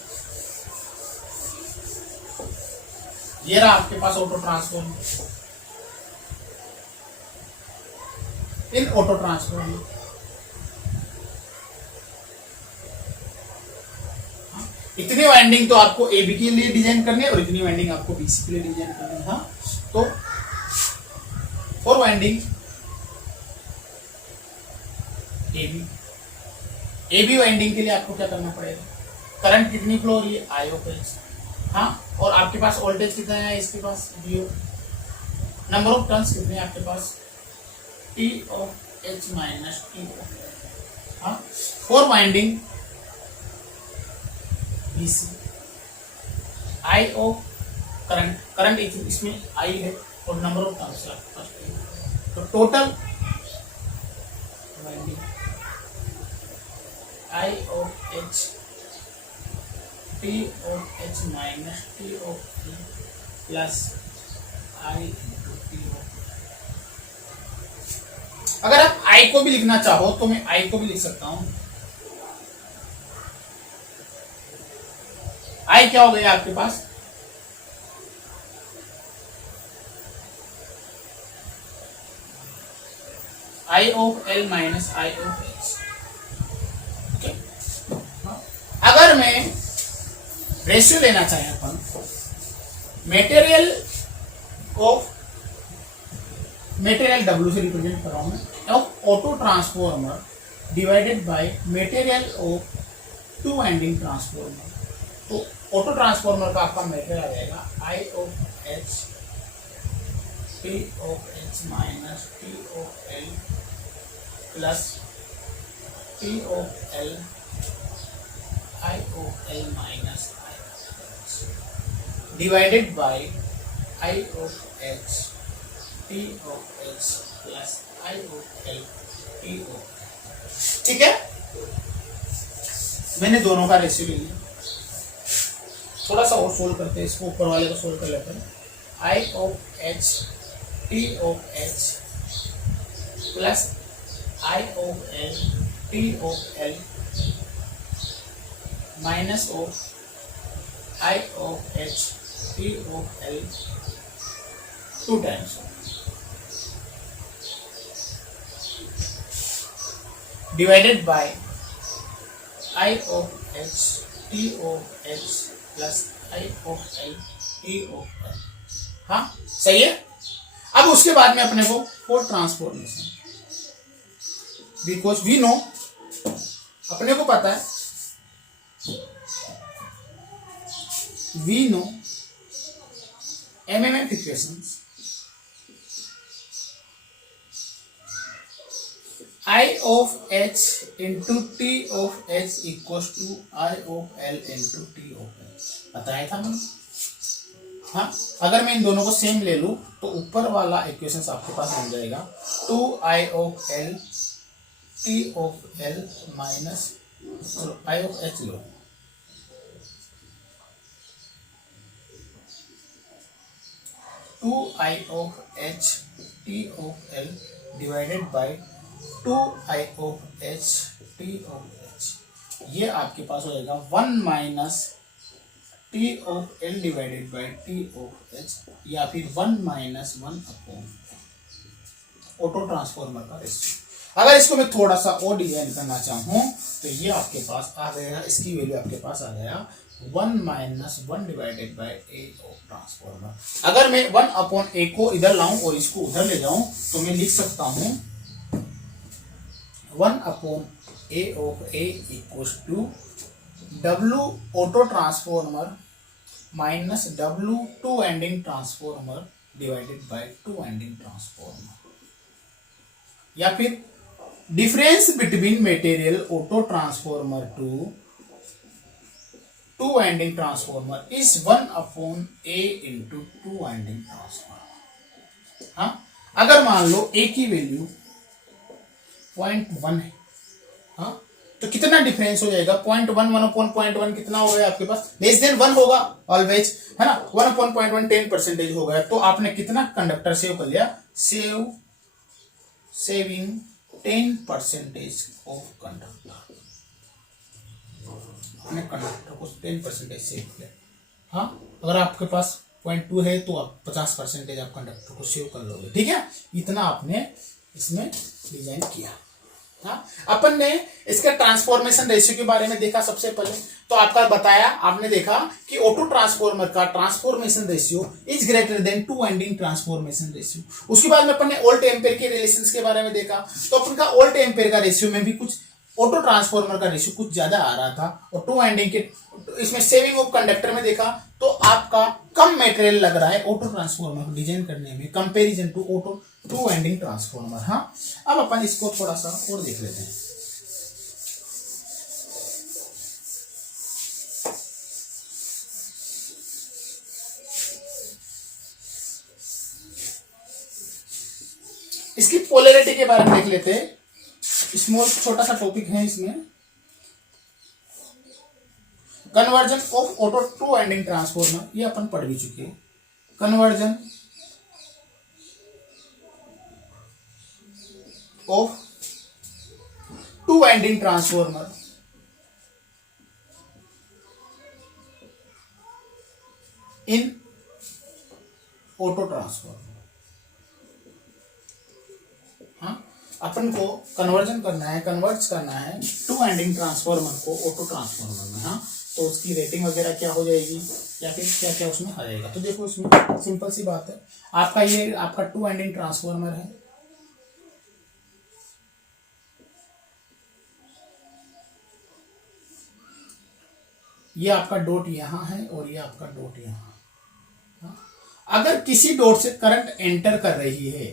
ये रहा आपके पास ऑटो ट्रांसफॉर्मर। इन ऑटो ट्रांसफॉर्मर इतनी वाइंडिंग तो आपको एबी के लिए डिजाइन करनी है और इतनी वाइंडिंग आपको बीसी के लिए डिजाइन करनी है। हाँ, तो 4 वाइंडिंग एबी वाइंडिंग के लिए आपको क्या करना पड़ेगा, करंट कितनी फ्लो हो रही है आई ऑफ एच। हाँ, और आपके पास वोल्टेज कितना है इसके पास V of, number of turns कितने हैं आपके पास T of H minus T of H. हाँ, 4 winding I of current, current इसमें आई है और नंबर ऑफ टर्न्स है आपके पास, तो total winding I of H T of H minus T of L plus I into T of. अगर आप आई को भी लिखना चाहो तो मैं आई को भी लिख सकता हूं। आई क्या हो गया आपके पास I of L minus I of H. अगर मैं रेशियो लेना चाहे अपन मेटेरियल ऑफ मेटेरियल डब्ल्यू से रिप्रेजेंट कर रहा हूं मैं of auto transformer divided by material of 2 winding transformer, तो ऑटो ट्रांसफॉर्मर का आपका मेटेरियल आ जाएगा I of H T of H minus T of L plus T of L I of L minus I of H divided by I of H T of H plus I of L T of. ठीक है, मैंने दोनों का ratio ले लिया। थोड़ा सा और सोल्व करते हैं, इसको ऊपर वाले को सोल्व कर लेते हैं। I of H T of H plus I of L T of L minus of I of H T of L 2 times divided by I of H T of H plus I of L T of L. हाँ, सही है। अब उसके बाद में अपने को for transformation, because we know, अपने को पता है, we know MMF equations I of H into T of H equal to I of L into T of H बताया था मैंने। हाँ, अगर मैं इन दोनों को सेम ले लूं तो ऊपर वाला इक्वेशन आपके पास बन जाएगा 2 i of L T of L minus I of H लो, two I of H T of L divided by 2i(h) t(h), ये आपके पास हो जाएगा 1 minus t(l) divided by t(h), या फिर 1 माइनस 1 अपॉन ऑटो ट्रांसफॉर्मर का रेशियो। अगर इसको मैं थोड़ा सा और डिजाइन करना चाहूँ तो ये आपके पास आ गया, इसकी वैल्यू आपके पास आ गया 1 minus 1 divided by a of transformer. अगर मैं 1 अपॉन a को इधर लाऊं और इसको उधर ले जाऊं तो मैं लिख सकता हूं 1 upon a of a equals to W auto transformer minus W two winding transformer divided by two winding transformer, या फिर difference between material auto transformer two winding transformer is 1 upon a into two winding transformer. हाँ, अगर मान लो a की value 0.1 है, हाँ, तो कितना डिफरेंस हो जाएगा? 0.1 1 अपॉन 0.1 कितना हो गया आपके पास? लेस देन 1 होगा ऑलवेज, है ना। 1 अपॉन 0.1 10% हो गया, तो आपने कितना कंडक्टर सेव कर लिया? सेविंग 10% ऑफ कंडक्टर, आपने कंडक्टर को 10% सेव किया। हाँ, अगर आपके पास 0.2 है तो आप 50% आप कंडक्टर को सेव कर लोगे, ठीक है। इतना आपने इसमें डिजाइन किया। हाँ, अपन ने इसका ट्रांसफॉर्मेशन रेशियो के बारे में देखा सबसे पहले, तो आपका बताया, आपने देखा कि ऑटो ट्रांसफॉर्मर का transformation ratio is greater than two winding transformation ratio. उसके बाद में अपन ने वोल्ट एम्पेयर के रिलेशंस के बारे में देखा, तो अपन का वोल्ट एम्पेयर का रेशियो में भी कुछ ऑटो ट्रांसफॉर्मर का रेशियो कुछ ज्यादा आ रहा था, और टू वाइंडिंग के इसमें सेविंग ऑफ कंडक्टर में देखा तो आपका कम मटेरियल लग रहा है ऑटो ट्रांसफॉर्मर को डिजाइन करने में comparison to auto two winding transformer. हाँ, अब अपन इसको थोड़ा सा और देख लेते हैं। इसकी पोलैरिटी के बारे में देख लेते हैं। स्मॉल छोटा सा टॉपिक है इसमें, conversion of auto two winding transformer, ये अपन पढ़ भी चुके हैं। Conversion of two winding transformer in auto transformer. हाँ, अपन को कन्वर्जन करना है, कन्वर्ट करना है टू वाइंडिंग ट्रांसफॉर्मर को ऑटो ट्रांसफॉर्मर में। हाँ, तो उसकी रेटिंग वगैरह क्या हो जाएगी, या फिर क्या क्या उसमें आ जाएगा? तो देखो, इसमें सिंपल सी बात है, आपका ये आपका टू वाइंडिंग ट्रांसफॉर्मर है, ये आपका डॉट यहाँ है और ये आपका डॉट यहाँ। हाँ? अगर किसी डॉट से करंट एंटर कर रही है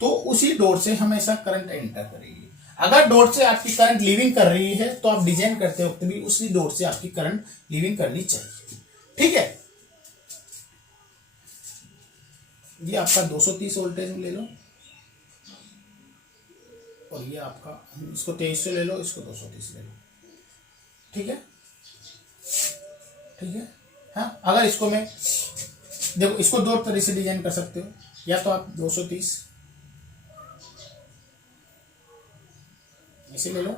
तो उसी डॉट से हमेशा करंट एंटर करेगी। अगर डॉट से आपकी करंट लीविंग कर रही है तो आप डिजाइन करते वक्त भी उसी डॉट से आपकी करंट लीविंग करनी चाहिए, ठीक है। ये आपका 230 वोल्टेज में ले लो, और ये आपका, इसको 2300 ले लो, इसको 230 ले लो, ठीक है, ठीक है। हाँ, अगर इसको मैं देखो, इसको दो तरह से डिजाइन कर सकते हो, या तो आप 230 इसे ले लो,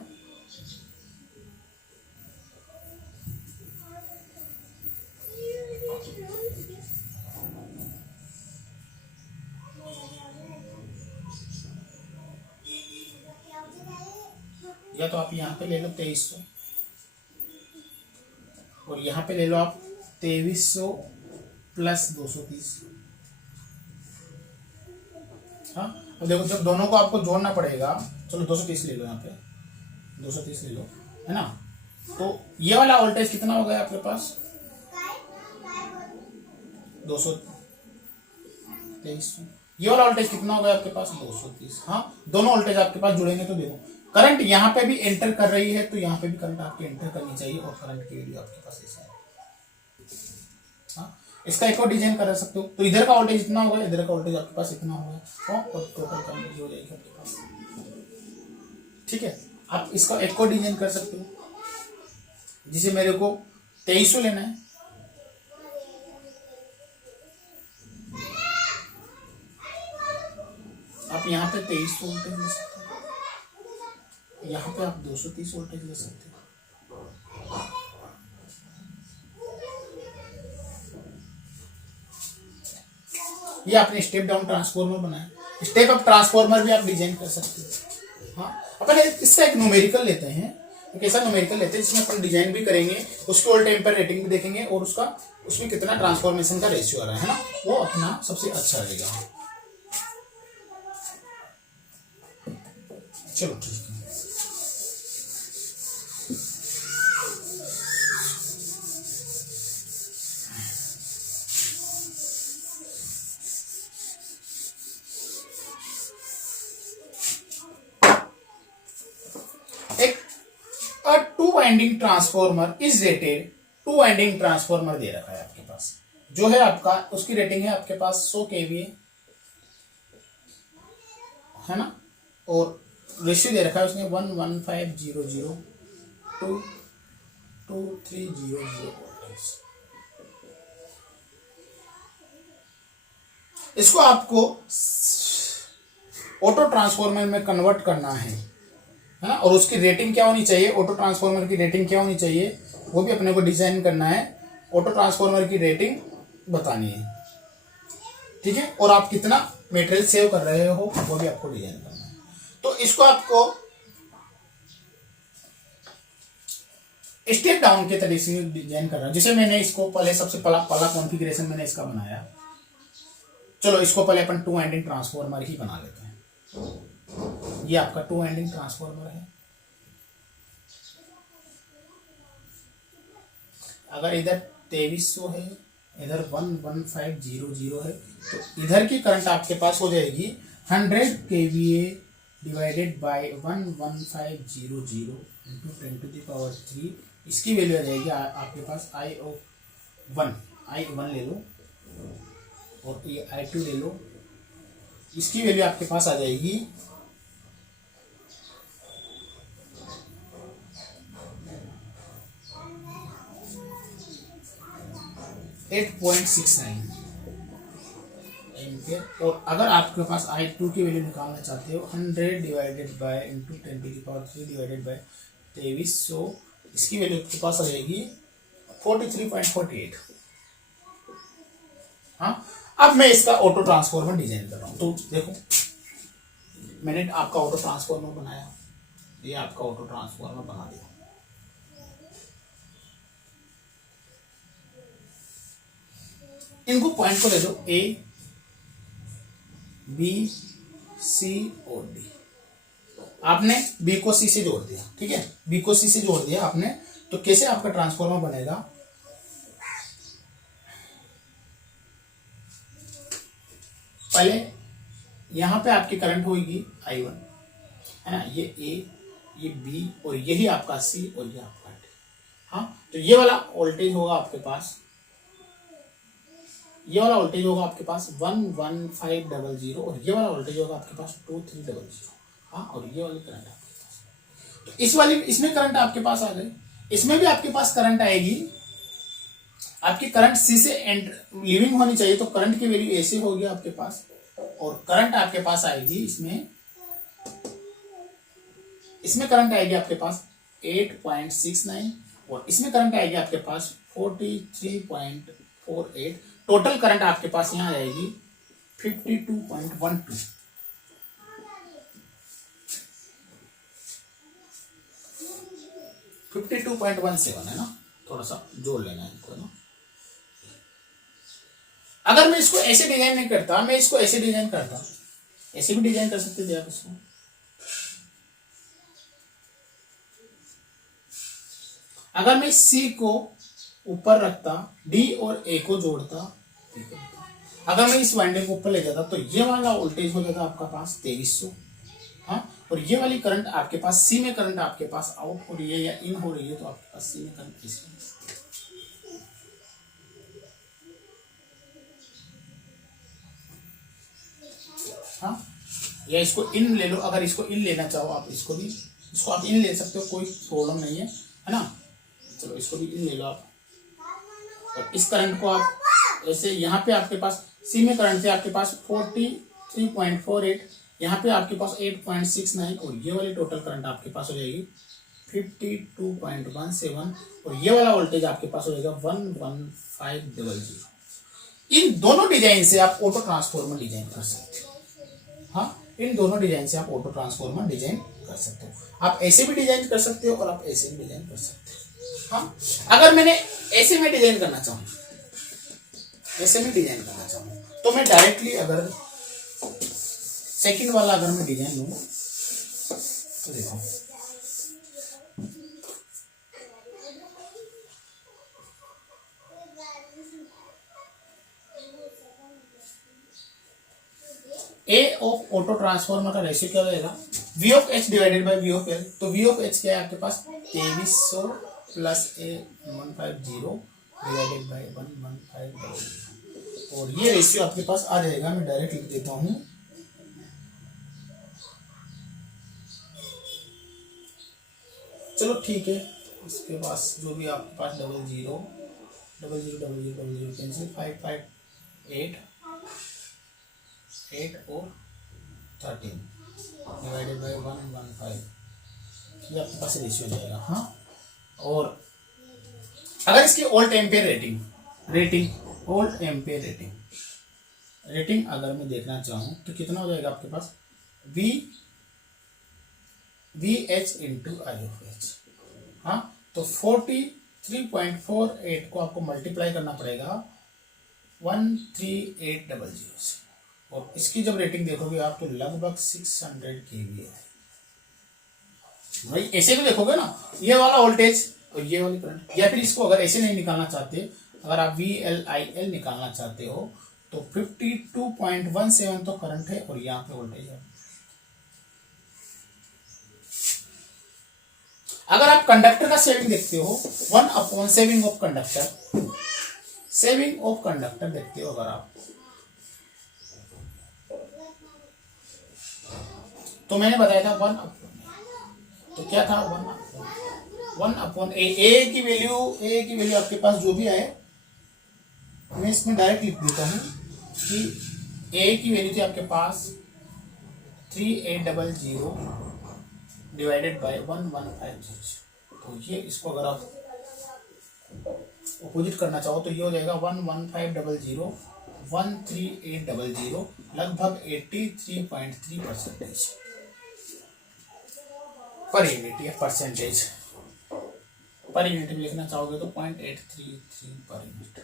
या तो आप यहाँ पे ले लो 2300, और यहाँ पे ले लो आप 2300 प्लस 230। हाँ, तो देखो, जब दोनों को आपको जोड़ना पड़ेगा, चलो 230 ले लो, यहाँ पे 230 ले लो, है ना। तो ये वाला वोल्टेज कितना हो गया आपके पास? 223। ये वाला वोल्टेज कितना हो गया आपके पास? 230। हाँ, दोनों वोल्टेज आपके पास जुड़ेंगे तो देखो, करंट यहाँ पे भी एंटर कर रही है, तो यहाँ पे भी करंट आपकी एंटर करनी चाहिए, और करंट की वैल्यू आपके पास ऐसा है। हाँ, इसका एक और डिजाइन कर सकते हो, तो इधर का वोल्टेज इतना होगा, इधर का वोल्टेज आपके पास इतना होगा, और टोटल करंट हो जाएगी आपके पास, ठीक है। आप इसका एक और डिजाइन कर सकते हो, जिसे मेरे को 2300 लेना है, आप यहाँ पे में 23 वोल्टेज ले सकते हैं, यहाँ पे आप 230 वोल्टेज ले सकते हैं। ये आपने स्टेप डाउन ट्रांसफॉर्मर बनाया, स्टेप अप ट्रांसफॉर्मर भी आप डिजाइन कर सकते हैं। हाँ, अपन इसका एक न्यूमेरिकल लेते हैं, एक ऐसा न्यूमेरिकल लेते हैं जिसमें अपन डिजाइन भी करेंगे, उसके ओल्ड टेम्पर रेटिंग भी देखेंगे और उसका उसमें कितना ट्रांसफॉर्मेशन का रेशियो आ रहा है ना, वो अपना सबसे अच्छा रहेगा। चलो ठीक है। Two winding transformer is rated, two winding transformer दे रखा है आपके पास, जो है आपका उसकी रेटिंग है आपके पास 100 kVA है ना, और रेशियो दे रखा है उसने 11500 टू 2300 वोल्टेज। इसको आपको ऑटो ट्रांसफॉर्मर में कन्वर्ट करना है ना, और उसकी रेटिंग क्या होनी चाहिए, ऑटो ट्रांसफॉर्मर की रेटिंग क्या होनी चाहिए, वो भी अपने को डिजाइन करना है, ऑटो ट्रांसफॉर्मर की रेटिंग बतानी है, ठीक है, और आप कितना मटेरियल सेव कर रहे हो वो भी आपको डिजाइन करना है। तो इसको आपको स्टेप डाउन के तरीके से डिजाइन कर रहा है, जैसे मैंने इसको पहले सबसे पहला कॉन्फ़िगरेशन मैंने इसका बनाया। चलो इसको पहले अपन टू वाइंडिंग ट्रांसफॉर्मर ही बना लेते हैं। ये आपका टू वाइंडिंग ट्रांसफॉर्मर है। अगर इधर 2300 है, इधर 11500 है, तो इधर की करंट आपके पास हो जाएगी 100 kVA डिवाइडेड बाय 11500 इंटू 10⁻3। इसकी वैल्यू आ जाएगी आपके पास I1 ले लो और ये I2 ले लो, इसकी वैल्यू आपके पास आ जाएगी 8.69 एम्पियर। और अगर आपके पास I2 की वैल्यू निकालना चाहते हो 100 divided by into 10⁻3 divided by 2300, इसकी वैल्यू आपके पास आ जाएगी 43.48। हाँ, अब मैं इसका ऑटो ट्रांसफॉर्मर डिजाइन कर रहा हूँ। तो देखो मैंने आपका ऑटो ट्रांसफॉर्मर बनाया, ये आपका ऑटो ट्रांसफॉर्मर बना दिया। इनको पॉइंट को ले लो A, B, C और D। आपने B को C से जोड़ दिया, ठीक है, B को C से जोड़ दिया आपने। तो कैसे आपका ट्रांसफॉर्मर बनेगा, पहले यहां पे आपकी करंट होगी I1 है ना, ये A, ये B और यही आपका C और ये आपका D। हाँ, तो ये वाला वोल्टेज होगा आपके पास, ये वाला वोल्टेज होगा आपके पास 11500 और ये वाला वोल्टेज होगा आपके पास 2300। हाँ, और ये वाली करंट आपके पास, तो इस वाली इसमें करंट आपके पास आ गई, इसमें भी आपके पास करंट आएगी। आपकी करंट सी से लिविंग होनी चाहिए, तो करंट की वैल्यू ऐसे होगी आपके पास, और करंट आपके पास आएगी इसमें करंट आएगी आपके पास 8.69 और इसमें करंट आएगी आपके पास 43.48। टोटल करंट आपके पास यहाँ आएगी 52.12। 52.17 है ना, थोड़ा सा जोड़ लेना है इनको ना। अगर मैं इसको ऐसे डिजाइन नहीं करता, मैं इसको ऐसे डिजाइन करता, ऐसे भी डिजाइन कर सकते थे आप इसको। अगर मैं C को ऊपर रखता, D और A को जोड़ता, अगर मैं इस वाइंडिंग को ऊपर ले जाता, तो ये वाला वोल्टेज हो जाता आपका पास 2300। हाँ, और ये वाली करंट आपके पास C में करंट आपके पास आउट हो रही है या इन हो रही है, तो आपके पास C में करंट इस। हाँ, या इसको इन ले लो, अगर इसको इन लेना चाहो आप इसको आप इन ले सकते हो, कोई प्रॉब्लम नहीं है ना। चलो इसको भी इन ले लो आप, और इस करंट को आप ऐसे यहाँ पे आपके पास C में करंट थे आपके पास 43.48, यहाँ पे आपके पास 8.69 और ये वाली टोटल करंट आपके पास हो जाएगी 52.17 और ये वाला वोल्टेज आपके पास हो जाएगा 11500। इन दोनों डिजाइन से आप ऑटो ट्रांसफॉर्मर डिजाइन कर सकते हो। हाँ, इन दोनों डिजाइन से आप ऑटो ट्रांसफॉर्मर डिजाइन कर सकते हो। आप ऐसे भी डिजाइन कर सकते हो और आप ऐसे भी डिजाइन कर सकते हो। हाँ, अगर मैंने ऐसे में डिजाइन करना चाहूँ, ऐसे में डिजाइन करना चाहूँ तो मैं डायरेक्टली अगर सेकंड वाला अगर मैं डिजाइन लूँ तो देखो ए ऑफ ऑटो ट्रांसफॉर्मर का रेशियो क्या रहेगा, V of H divided by V of L. तो वी ऑफ एच क्या है आपके पास 2300 प्लस ए 150 डिवाइडेड बाय 11500 और ये रेशियो आपके पास आ जाएगा। मैं डायरेक्ट लिख देता हूँ, चलो ठीक है, इसके पास जो भी आपके पास 00 कैंसिल 558 और 13 डिवाइडेड बाय 115 ये आपके पास रेशियो जाएगा। हाँ, और अगर इसकी ओल्ट एम्पेयर रेटिंग अगर मैं देखना चाहूँ तो कितना हो जाएगा आपके पास V H into I of H. हाँ, तो 43.48 को आपको मल्टीप्लाई करना पड़ेगा 13800 से और इसकी जब रेटिंग देखोगे आप तो लगभग 600 kVA है। भाई ऐसे भी देखोगे ना, ये वाला वोल्टेज और ये वाली करंट, या फिर इसको अगर ऐसे नहीं निकालना चाहते, अगर आप VLIL निकालना चाहते हो तो 52.17 तो करंट है और यहाँ पे वोल्टेज है। अगर आप कंडक्टर का सेविंग देखते हो 1/, सेविंग ऑफ कंडक्टर देखते हो अगर आप, तो मैंने बताया था 1/, तो क्या था 1/, ए की वैल्यू आपके पास जो भी आए, मैं इसमें डायरेक्ट लिख देता हूँ कि ए की वैल्यू थी आपके पास 3800 डिवाइडेड बाय 1150। तो ये इसको अगर आप अपोजिट करना चाहो तो ये हो जाएगा 11500 13800 लगभग 83.3% पर यूनिट या परसेंटेज पर यूनिट में लिखना चाहोगे तो 0.833 पर यूनिट।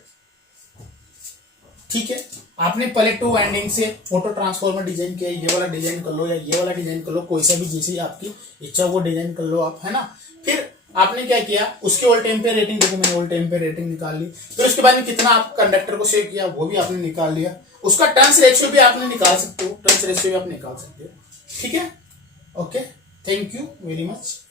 ठीक है, आपने पहले 2 वाइंडिंग से ऑटो ट्रांसफॉर्मर डिजाइन किया, ये वाला डिजाइन कर लो या ये वाला डिजाइन कर लो, कोई सा भी जैसी आपकी इच्छा वो डिजाइन कर लो आप, है ना। फिर आपने क्या किया, उसके वोल्ट एम्पेयर रेटिंग देखो, मैंने वोल्ट एम्पेयर रेटिंग निकाल ली। फिर उसके बाद में कितना आप कंडक्टर को सेव किया वो भी आपने निकाल लिया, उसका टर्न्स रेशियो भी आपने निकाल सकते हो, टर्न्स रेशियो भी आप निकाल सकते हो। ठीक है, okay, thank you very much.